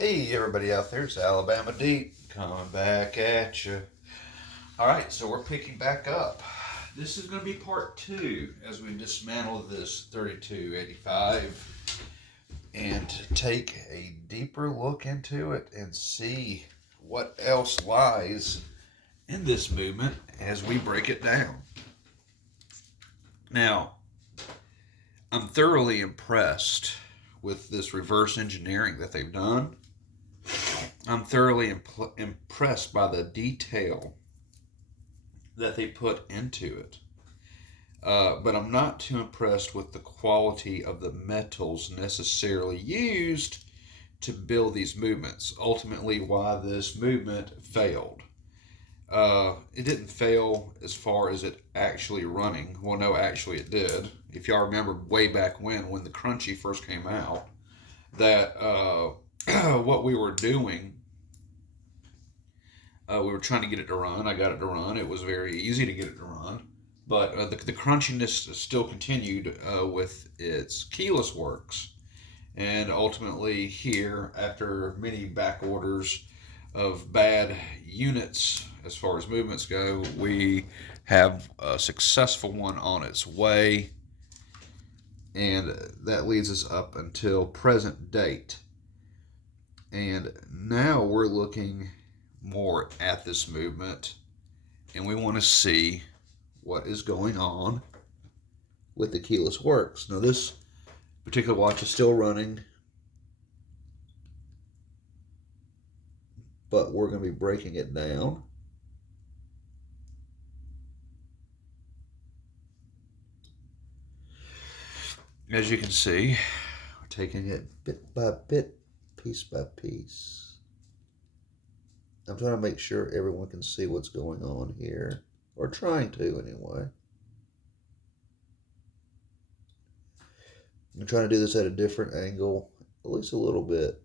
Hey, everybody out there, it's Alabama Deep coming back at you. All right, so we're picking back up. This is going to be part two as we dismantle this 3285 and take a deeper look into it and see what else lies in this movement as we break it down. Now, I'm thoroughly impressed with this reverse engineering that they've done. I'm thoroughly impressed by the detail that they put into it. But I'm not too impressed with the quality of the metals necessarily used to build these movements. Ultimately, why this movement failed. It didn't fail as far as it actually running. Well, no, actually it did. If y'all remember way back when the Crunchy first came out, that what we were doing, we were trying to get it to run. I got it to run. It was very easy to get it to run. But the crunchiness still continued with its keyless works. And ultimately, here, after many back orders of bad units as far as movements go, we have a successful one on its way. And that leads us up until present date. And now we're looking more at this movement, and we want to see what is going on with the keyless works. Now, this particular watch is still running, but we're going to be breaking it down. As you can see, we're taking it bit by bit, piece by piece. I'm trying to make sure everyone can see what's going on here, or trying to anyway. I'm trying to do this at a different angle, at least a little bit,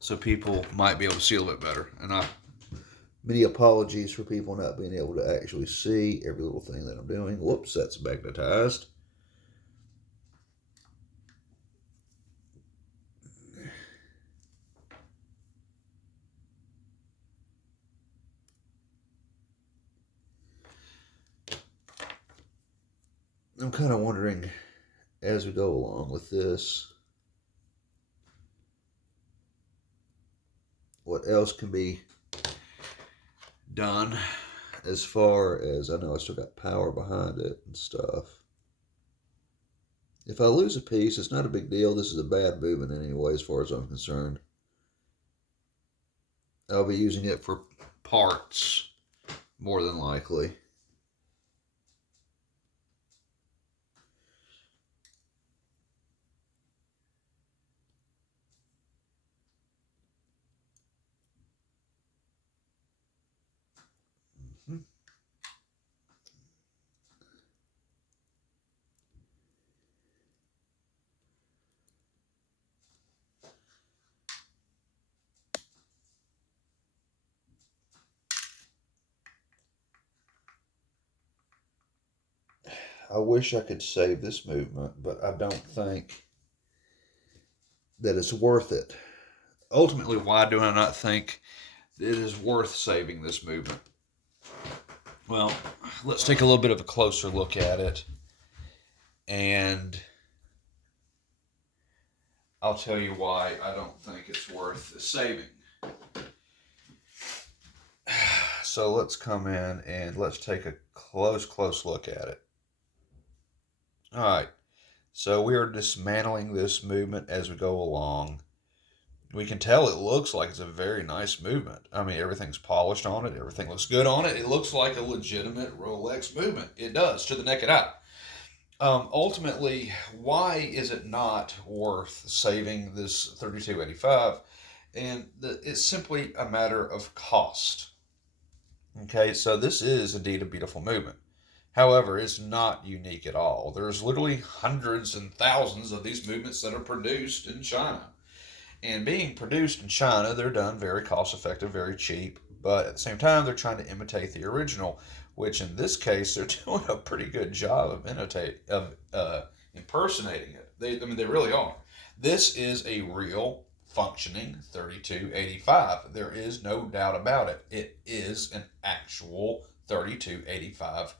so people might be able to see a little bit better. And many apologies for people not being able to actually see every little thing that I'm doing. Whoops, that's magnetized. I'm kind of wondering, as we go along with this, what else can be done as far as, I know I still got power behind it and stuff. If I lose a piece, it's not a big deal. This is a bad movement anyway, as far as I'm concerned. I'll be using it for parts, more than likely. I wish I could save this movement, but I don't think that it's worth it. Ultimately, why do I not think it is worth saving this movement? Well, let's take a little bit of a closer look at it, and I'll tell you why I don't think it's worth saving. So let's come in and let's take a close look at it. All right, so we are dismantling this movement as we go along. We can tell it looks like it's a very nice movement. I mean, everything's polished on it. Everything looks good on it. It looks like a legitimate Rolex movement. It does to the naked eye. Ultimately, why is it not worth saving this 3285? And it's simply a matter of cost. Okay, so this is indeed a beautiful movement. However, it's not unique at all. There's literally hundreds and thousands of these movements that are produced in China. And being produced in China, they're done very cost effective, very cheap, but at the same time, they're trying to imitate the original, which in this case, they're doing a pretty good job of impersonating it. They really are. This is a real functioning 3285. There is no doubt about it. It is an actual 3285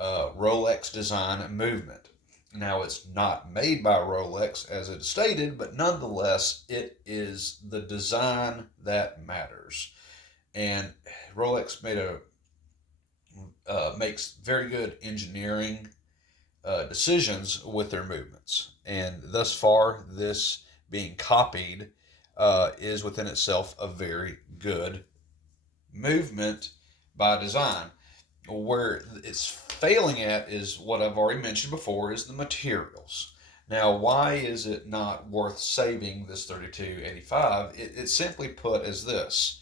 Rolex design movement. Now, it's not made by Rolex as it's stated, but nonetheless, it is the design that matters. And Rolex makes very good engineering decisions with their movements. And thus far, this being copied is within itself a very good movement by design. Where it's failing at is what I've already mentioned before, is the materials. Now, why is it not worth saving this 3285? It's simply put as this.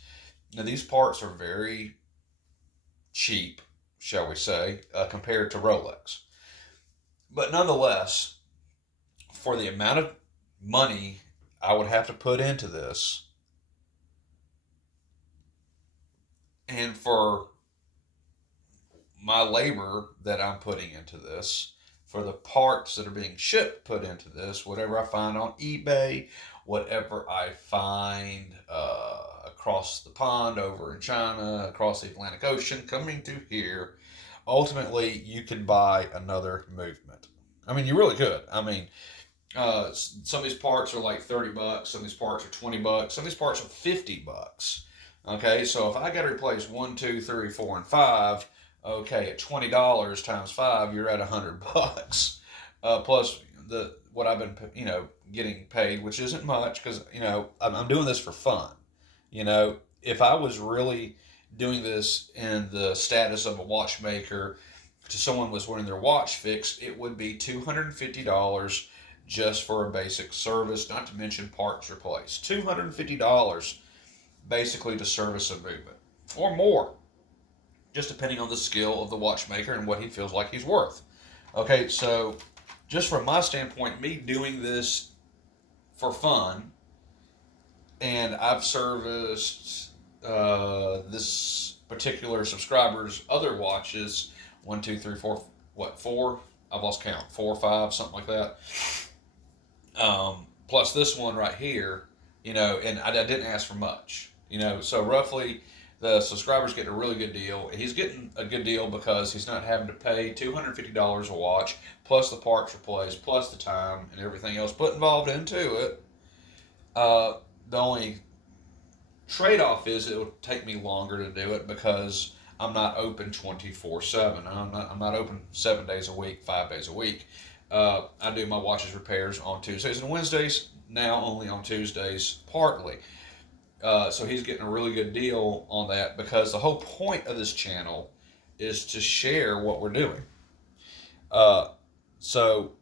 Now, these parts are very cheap, shall we say, compared to Rolex. But nonetheless, for the amount of money I would have to put into this, and for my labor that I'm putting into this, for the parts that are being shipped put into this, whatever I find on eBay, whatever I find across the pond over in China, across the Atlantic Ocean, coming to here, ultimately you can buy another movement. I mean, you really could. I mean, some of these parts are like $30. Some of these parts are $20. Some of these parts are $50. Okay, so if I got to replace 1, 2, 3, 4, and 5, okay, at $20 times 5, you're at $100. Plus what I've been getting paid, which isn't much because I'm doing this for fun. If I was really doing this in the status of a watchmaker to someone was wanting their watch fixed, it would be $250 just for a basic service, not to mention parts replaced. $250 basically to service a movement or more, just depending on the skill of the watchmaker and what he feels like he's worth. Okay, so just from my standpoint, me doing this for fun, and I've serviced this particular subscriber's other watches, 1, 2, 3, 4, what, 4? I've lost count, 4 or 5, something like that. Plus this one right here, and I didn't ask for much, so roughly the subscriber's getting a really good deal. He's getting a good deal because he's not having to pay $250 a watch, plus the parts replaced, plus the time and everything else put involved into it. The only trade-off is it will take me longer to do it because I'm not open 24/7. I'm not open 7 days a week, 5 days a week. I do my watches repairs on Tuesdays and Wednesdays, now only on Tuesdays partly. So he's getting a really good deal on that because the whole point of this channel is to share what we're doing. So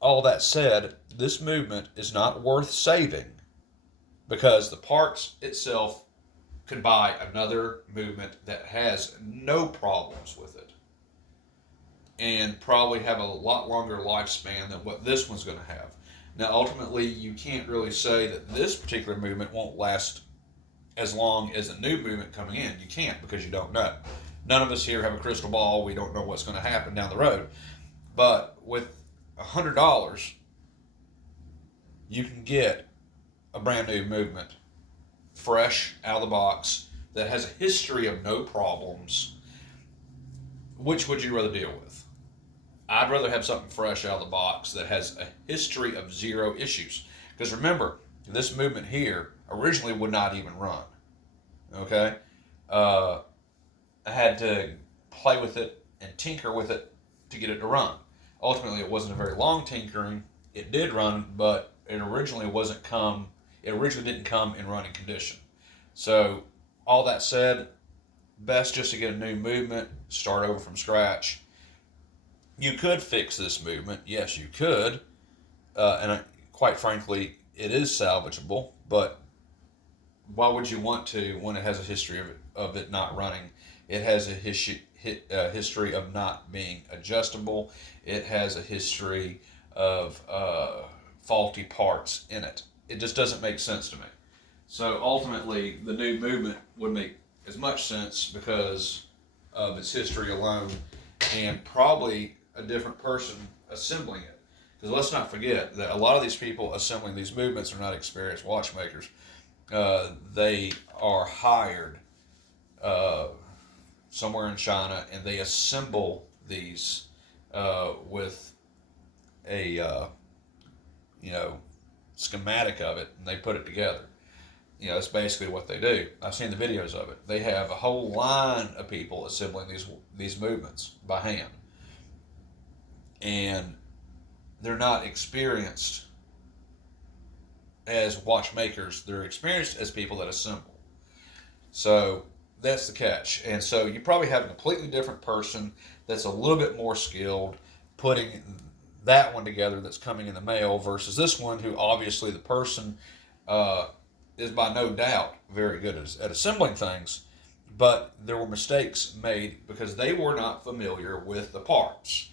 all that said, this movement is not worth saving because the parts itself could buy another movement that has no problems with it and probably have a lot longer lifespan than what this one's going to have. Now, ultimately, you can't really say that this particular movement won't last as long as a new movement coming in. You can't because you don't know. None of us here have a crystal ball. We don't know what's going to happen down the road. But with $100, you can get a brand new movement, fresh out of the box, that has a history of no problems. Which would you rather deal with? I'd rather have something fresh out of the box that has a history of zero issues. Because remember, this movement here originally would not even run. Okay? I had to play with it and tinker with it to get it to run. Ultimately, it wasn't a very long tinkering. It did run, but it originally didn't come in running condition. So, all that said, best just to get a new movement, start over from scratch. You could fix this movement. Yes, you could. Quite frankly, it is salvageable, but why would you want to when it has a history of it not running? It has a history of not being adjustable. It has a history of faulty parts in it. It just doesn't make sense to me. So ultimately, the new movement would make as much sense because of its history alone and probably a different person assembling it. Because let's not forget that a lot of these people assembling these movements are not experienced watchmakers. They are hired uh, somewhere in China, and they assemble these with a you know schematic of it, and they put it together. That's basically what they do. I've seen the videos of it. They have a whole line of people assembling these movements by hand, and they're not experienced as watchmakers. They're experienced as people that assemble. So that's the catch. And so you probably have a completely different person that's a little bit more skilled putting that one together that's coming in the mail versus this one, who obviously the person uh, is by no doubt very good at assembling things, but there were mistakes made because they were not familiar with the parts.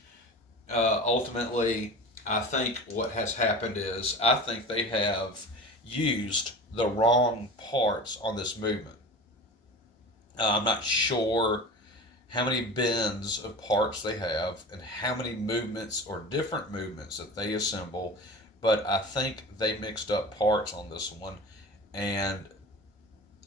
Ultimately, I think what has happened is I think they have used the wrong parts on this movement. I'm not sure how many bins of parts they have and how many movements or different movements that they assemble, but I think they mixed up parts on this one, and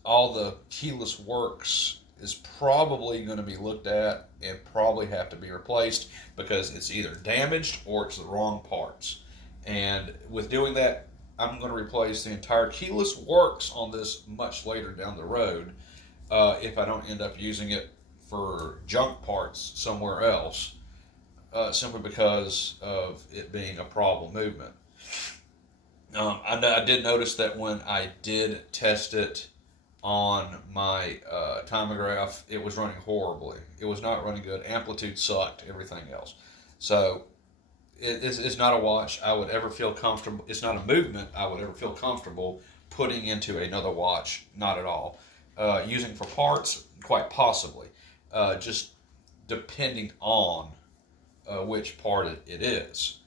all the keyless works is probably going to be looked at and probably have to be replaced because it's either damaged or it's the wrong parts. And with doing that, I'm going to replace the entire keyless works on this much later down the road if I don't end up using it for junk parts somewhere else, simply because of it being a problem movement. I did notice that when I did test it on my timograph, it was running horribly. It was not running good. Amplitude sucked. Everything else. So it's not a watch I would ever feel comfortable. It's not a movement I would ever feel comfortable putting into another watch. Not at all. Using for parts, quite possibly. Just depending on which part it is.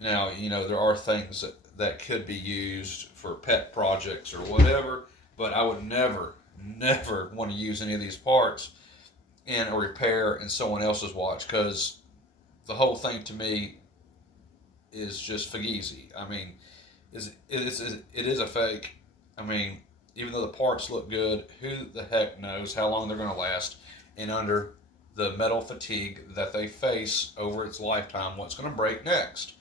Now, there are things that could be used for pet projects or whatever, but I would never, never want to use any of these parts in a repair in someone else's watch because the whole thing to me is just fugazi. I mean, it is a fake. I mean, even though the parts look good, who the heck knows how long they're going to last and under the metal fatigue that they face over its lifetime, what's going to break next.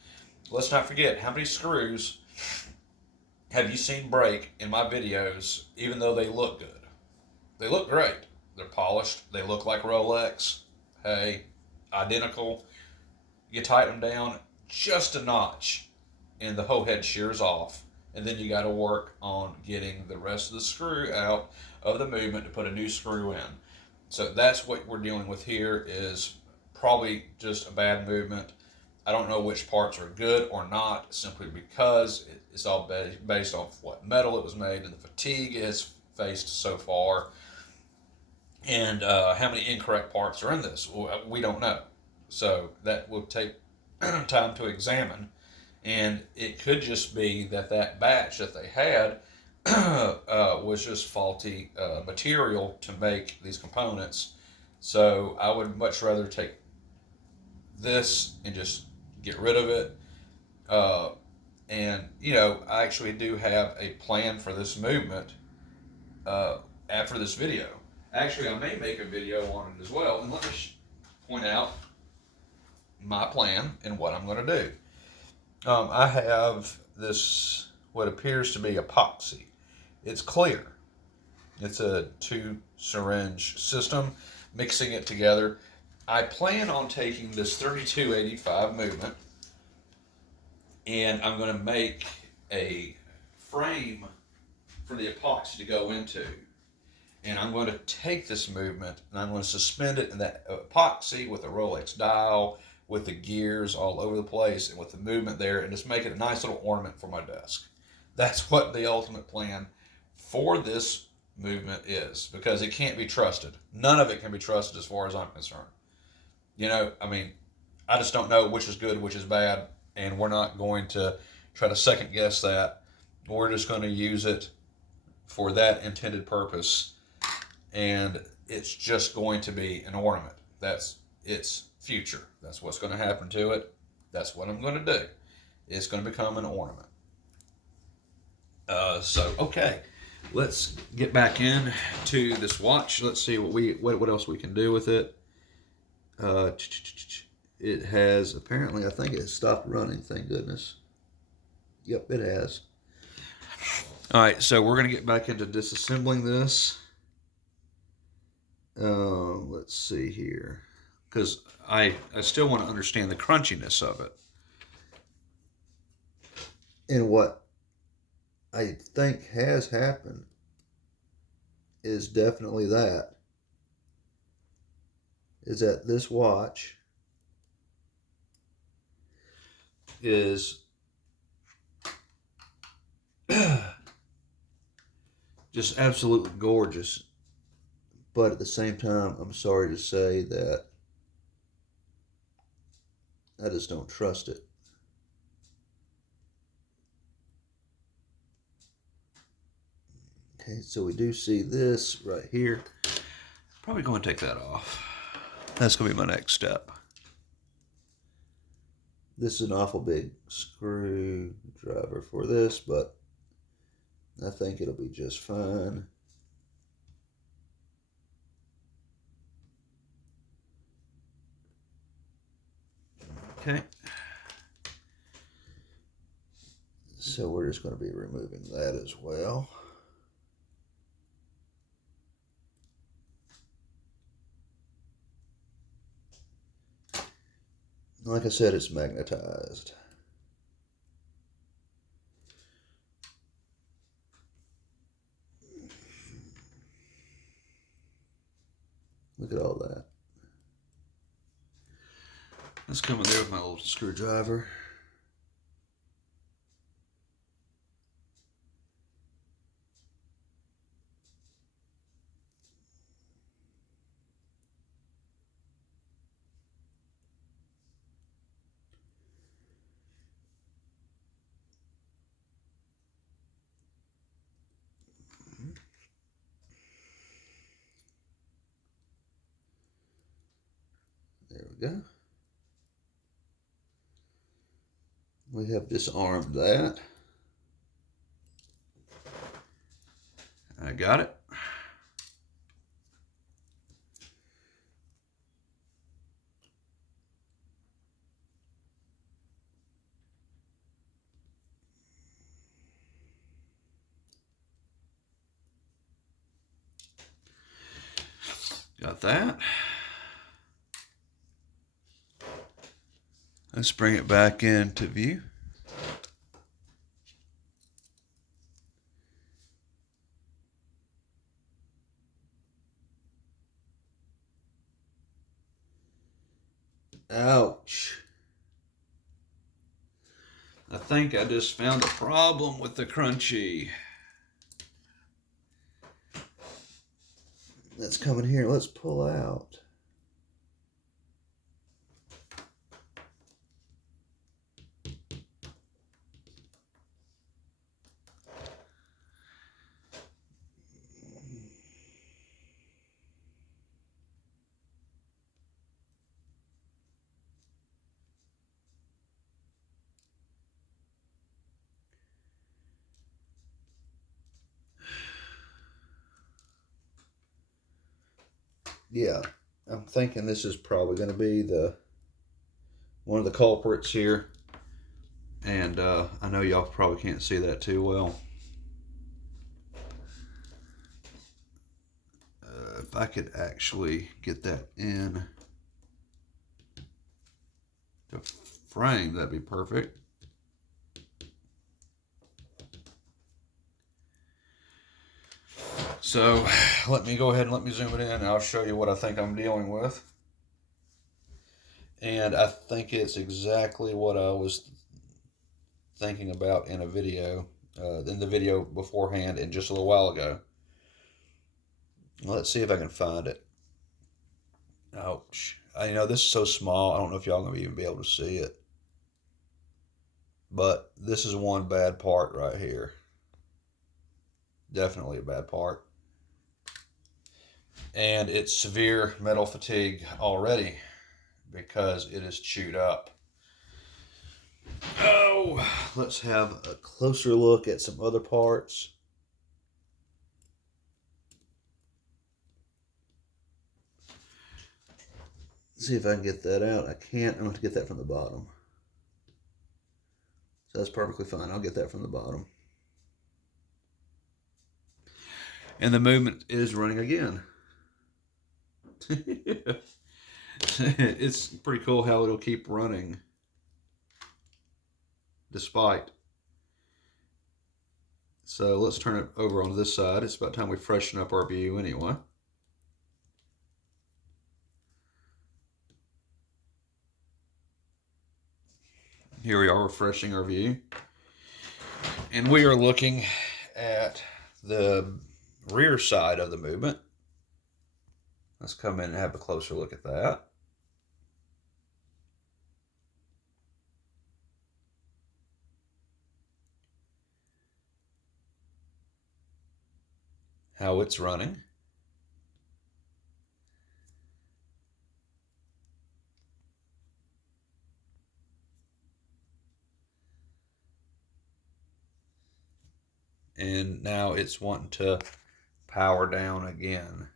Let's not forget, how many screws have you seen break in my videos, even though they look good? They look great. They're polished. They look like Rolex. Hey, identical. You tighten them down just a notch, and the whole head shears off. And then you got to work on getting the rest of the screw out of the movement to put a new screw in. So that's what we're dealing with here is probably just a bad movement. I don't know which parts are good or not, simply because it's all based off what metal it was made and the fatigue it has faced so far, and how many incorrect parts are in this. We don't know. So that will take time to examine, and it could just be that batch that they had was just faulty material to make these components. So I would much rather take this and just get rid of it. And I actually do have a plan for this movement after this video. Actually, I may make a video on it as well. And let me point out my plan and what I'm going to do. I have this, what appears to be epoxy. It's clear. It's a 2-syringe system, mixing it together. I plan on taking this 3285 movement and I'm going to make a frame for the epoxy to go into. And I'm going to take this movement and I'm going to suspend it in that epoxy with a Rolex dial, with the gears all over the place, and with the movement there, and just make it a nice little ornament for my desk. That's what the ultimate plan for this movement is, because it can't be trusted. None of it can be trusted as far as I'm concerned. I just don't know which is good, which is bad, and we're not going to try to second guess that. We're just going to use it for that intended purpose, and it's just going to be an ornament. That's its future. That's what's going to happen to it. That's what I'm going to do. It's going to become an ornament. Okay, let's get back in to this watch. Let's see what else we can do with it. Uh, it has apparently, I think it has stopped running. Thank goodness. Yep, it has. All right, so we're going to get back into disassembling this. Let's see here, because I still want to understand the crunchiness of it. And what I think has happened is definitely that. Is that this watch is just absolutely gorgeous. But at the same time, I'm sorry to say that I just don't trust it. Okay, so we do see this right here. Probably going to take that off. That's going to be my next step. This is an awful big screwdriver for this, but I think it'll be just fine. Okay. So we're just going to be removing that as well. Like I said, it's magnetized. Look at all that. Let's come in there with my little screwdriver. There we go. We have disarmed that. I got it. Got that. Let's bring it back into view. Ouch. I think I just found a problem with the crunchy. Let's come in here. Let's pull out. Yeah, I'm thinking this is probably going to be one of the culprits here. And I know y'all probably can't see that too well. If I could actually get that in to frame, that'd be perfect. So let me go ahead and let me zoom it in and I'll show you what I think I'm dealing with. And I think it's exactly what I was thinking about in a video, in the video beforehand and just a little while ago. Let's see if I can find it. Ouch. This is so small, I don't know if y'all are going to even be able to see it. But this is one bad part right here. Definitely a bad part. And it's severe metal fatigue already because it is chewed up. Oh, let's have a closer look at some other parts. See if I can get that out. I can't. I'm going to get that from the bottom. So that's perfectly fine. I'll get that from the bottom. And the movement is running again. It's pretty cool how it'll keep running despite. So let's turn it over on this side. It's about time we freshen up our view anyway. Here we are refreshing our view. And we are looking at the rear side of the movement. Let's come in and have a closer look at that. How it's running. And now it's wanting to power down again.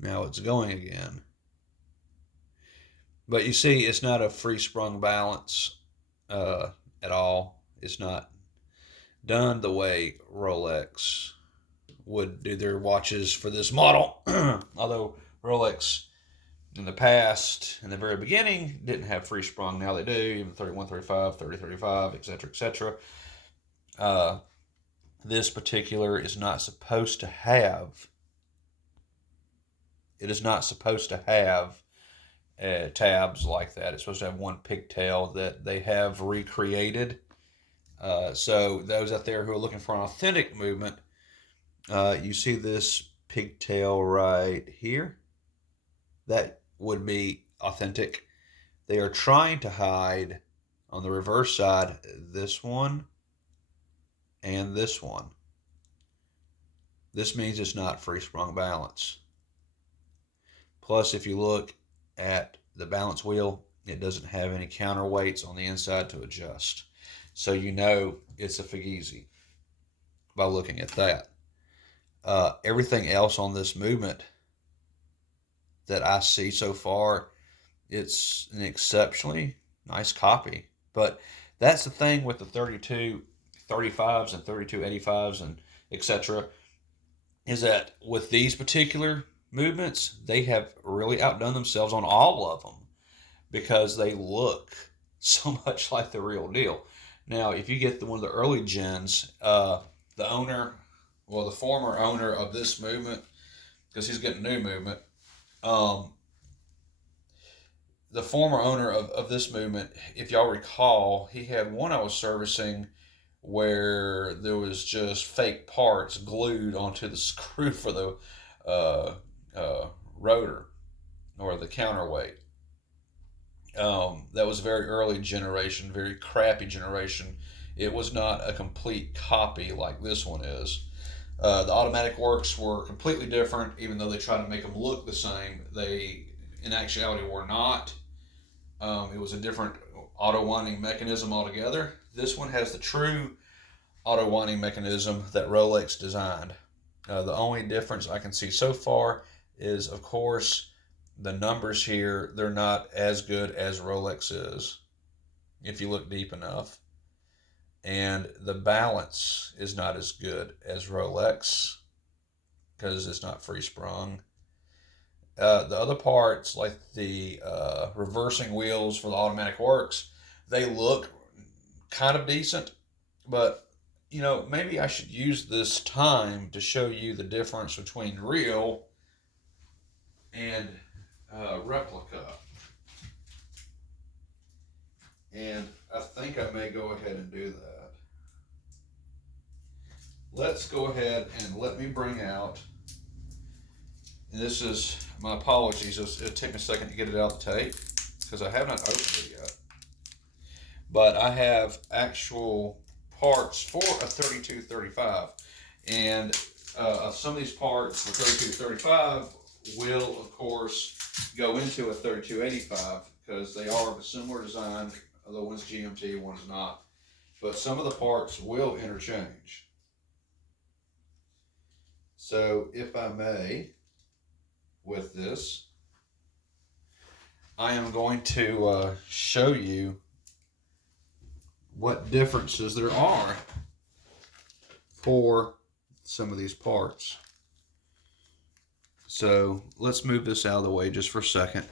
Now it's going again. But you see, it's not a free sprung balance at all. It's not done the way Rolex would do their watches for this model. Although Rolex in the past, in the very beginning, didn't have free sprung. Now they do, even 3135, 3035, etc., etc. This particular is not supposed to have. It is not supposed to have tabs like that. It's supposed to have one pigtail that they have recreated. So those out there who are looking for an authentic movement, you see this pigtail right here. That would be authentic. They are trying to hide on the reverse side this one and this one. This means it's not free sprung balance. Plus, if you look at the balance wheel, it doesn't have any counterweights on the inside to adjust. So you know it's a Fugazi by looking at that. Everything else on this movement that I see so far, it's an exceptionally nice copy. But that's the thing with the 3235s and 3285s and etc. is that with these particular movements, they have really outdone themselves on all of them because they look so much like the real deal. Now, if you get one of the early gens, the former owner of this movement, because he's getting new movement, the former owner of this movement, if y'all recall, he had one I was servicing where there was just fake parts glued onto the screw for the rotor or the counterweight. That was a very early generation, very crappy generation. It was not a complete copy like this one is. The automatic works were completely different, even though they tried to make them look the same. They, in actuality, were not. It was a different auto winding mechanism altogether. This one has the true auto winding mechanism that Rolex designed. The only difference I can see so far is, of course, the numbers here. They're not as good as Rolex is, if you look deep enough. And the balance is not as good as Rolex because it's not free sprung. The other parts, like the reversing wheels for the automatic works, they look kind of decent, but maybe I should use this time to show you the difference between real and replica. And I think I may go ahead and do that. Let's go ahead and let me bring out, and this is, my apologies, it'll take me a second to get it out of the tape because I have not opened it yet. But I have actual parts for a 3235, and some of these parts for 3235 will, of course, go into a 3285 because they are of a similar design, although one's GMT, one's not. But some of the parts will interchange. So, if I may, with this, I am going to show you what differences there are for some of these parts. So let's move this out of the way just for a second.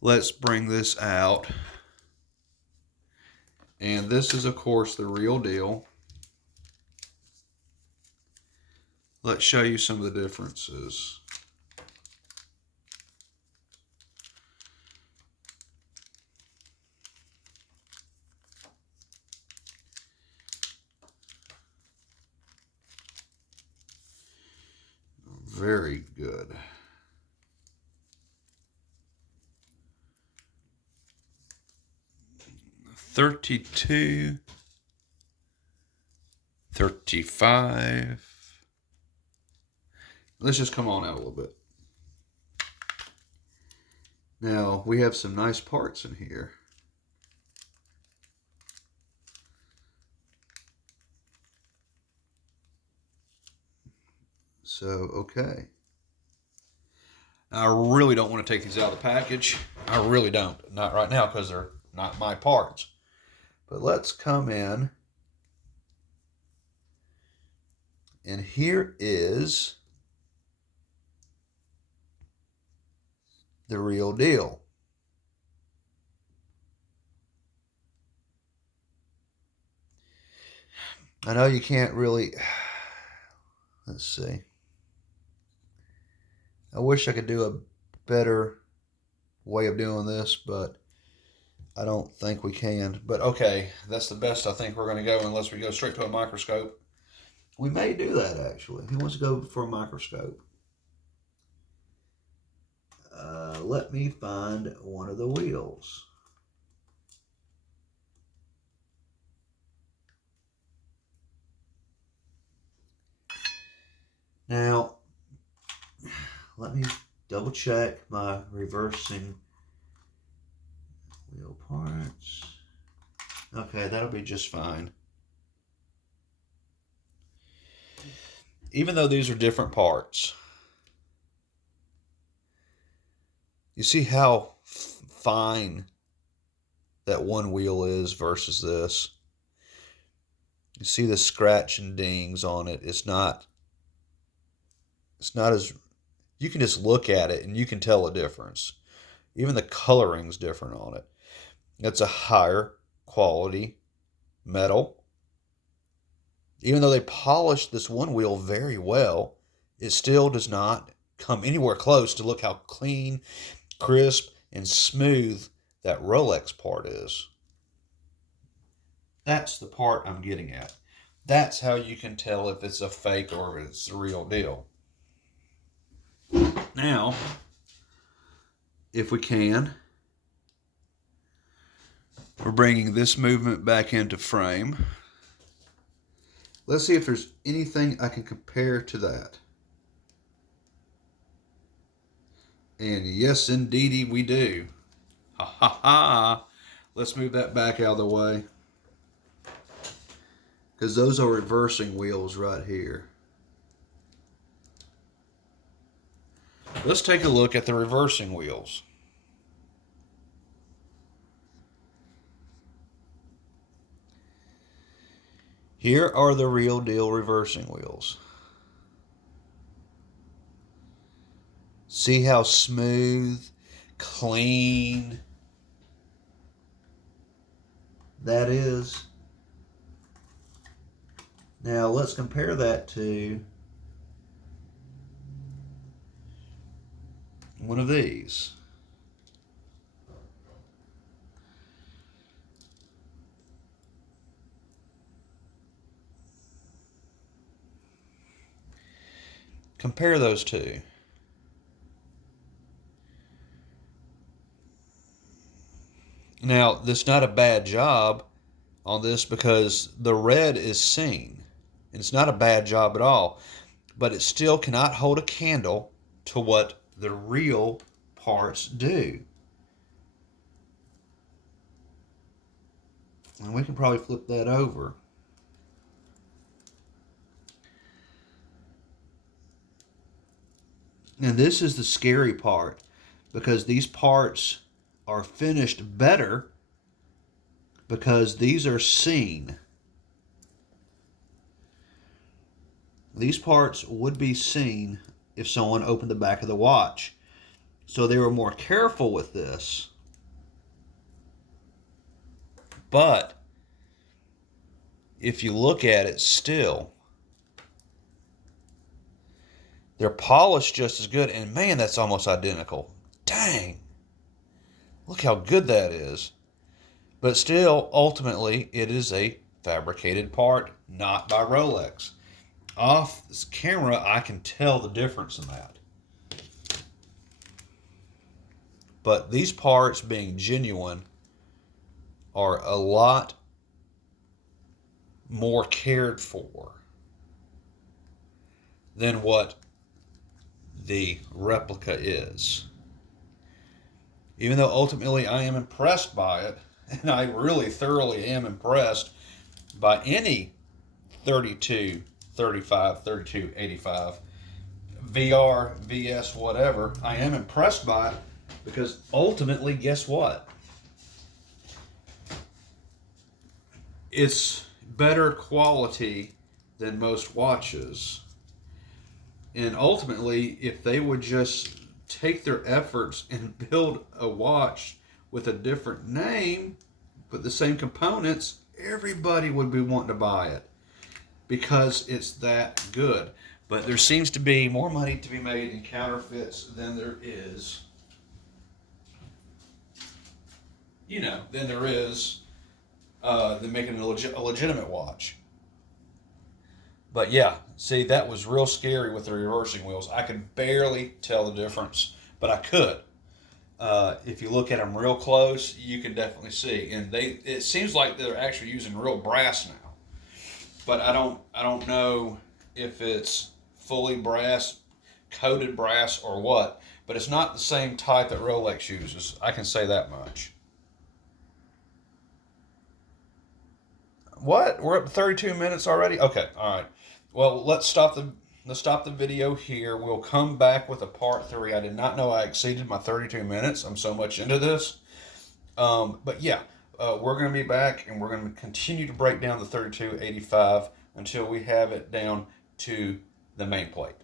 Let's bring this out. And this is, of course, the real deal. Let's show you some of the differences. Very good. $32, $35. Let's just come on out a little bit. Now, we have some nice parts in here. So, okay. I really don't want to take these out of the package. I really don't. Not right now because they're not my parts. But let's come in. And here is the real deal. I know you can't really... Let's see. I wish I could do a better way of doing this, but I don't think we can. But okay, that's the best I think we're going to go unless we go straight to a microscope. We may do that, actually. Who wants to go for a microscope? Let me find one of the wheels. Now, let me double check my reversing wheel parts. Okay, that'll be just fine. Even though these are different parts, you see how fine that one wheel is versus this. You see the scratch and dings on it. It's not as, you can just look at it and you can tell a difference. Even the coloring's different on it. It's a higher quality metal. Even though they polished this one wheel very well, it still does not come anywhere close to look how clean, crisp, and smooth that Rolex part is. That's the part I'm getting at. That's how you can tell if it's a fake or if it's the real deal. Now, if we can, we're bringing this movement back into frame. Let's see if there's anything I can compare to that. And yes, indeedy, we do. Ha ha ha. Let's move that back out of the way. Because those are reversing wheels right here. Let's take a look at the reversing wheels. Here are the real deal reversing wheels. See how smooth, clean that is. Now let's compare that to one of these. Compare those two. Now, this is not a bad job on this because the red is seen. It's not a bad job at all, but it still cannot hold a candle to what the real parts do. And we can probably flip that over. And this is the scary part, because these parts are finished better because these are seen. These parts would be seen if someone opened the back of the watch. So they were more careful with this. But if you look at it still, they're polished just as good. And man, that's almost identical. Dang. Look how good that is. But still, ultimately, it is a fabricated part, not by Rolex. Off this camera, I can tell the difference in that. But these parts, being genuine, are a lot more cared for than what the replica is. Even though ultimately I am impressed by it, and I really thoroughly am impressed by any 32, 35, 32, 85, VR, VS, whatever, I am impressed by it because ultimately, guess what? It's better quality than most watches. And ultimately, if they would just take their efforts and build a watch with a different name, but the same components, everybody would be wanting to buy it because it's that good. But there seems to be more money to be made in counterfeits than there is, than there is than making a legitimate watch. But yeah, see, that was real scary with the reversing wheels. I could barely tell the difference, but I could. If you look at them real close, you can definitely see. And it seems like they're actually using real brass now. But I don't know if it's fully brass, coated brass, or what. But it's not the same type that Rolex uses. I can say that much. What? We're up to 32 minutes already? Okay, all right. Well, let's stop the video here. We'll come back with a part 3. I did not know I exceeded my 32 minutes. I'm so much into this. But yeah, we're going to be back and we're going to continue to break down the 3285 until we have it down to the main plate.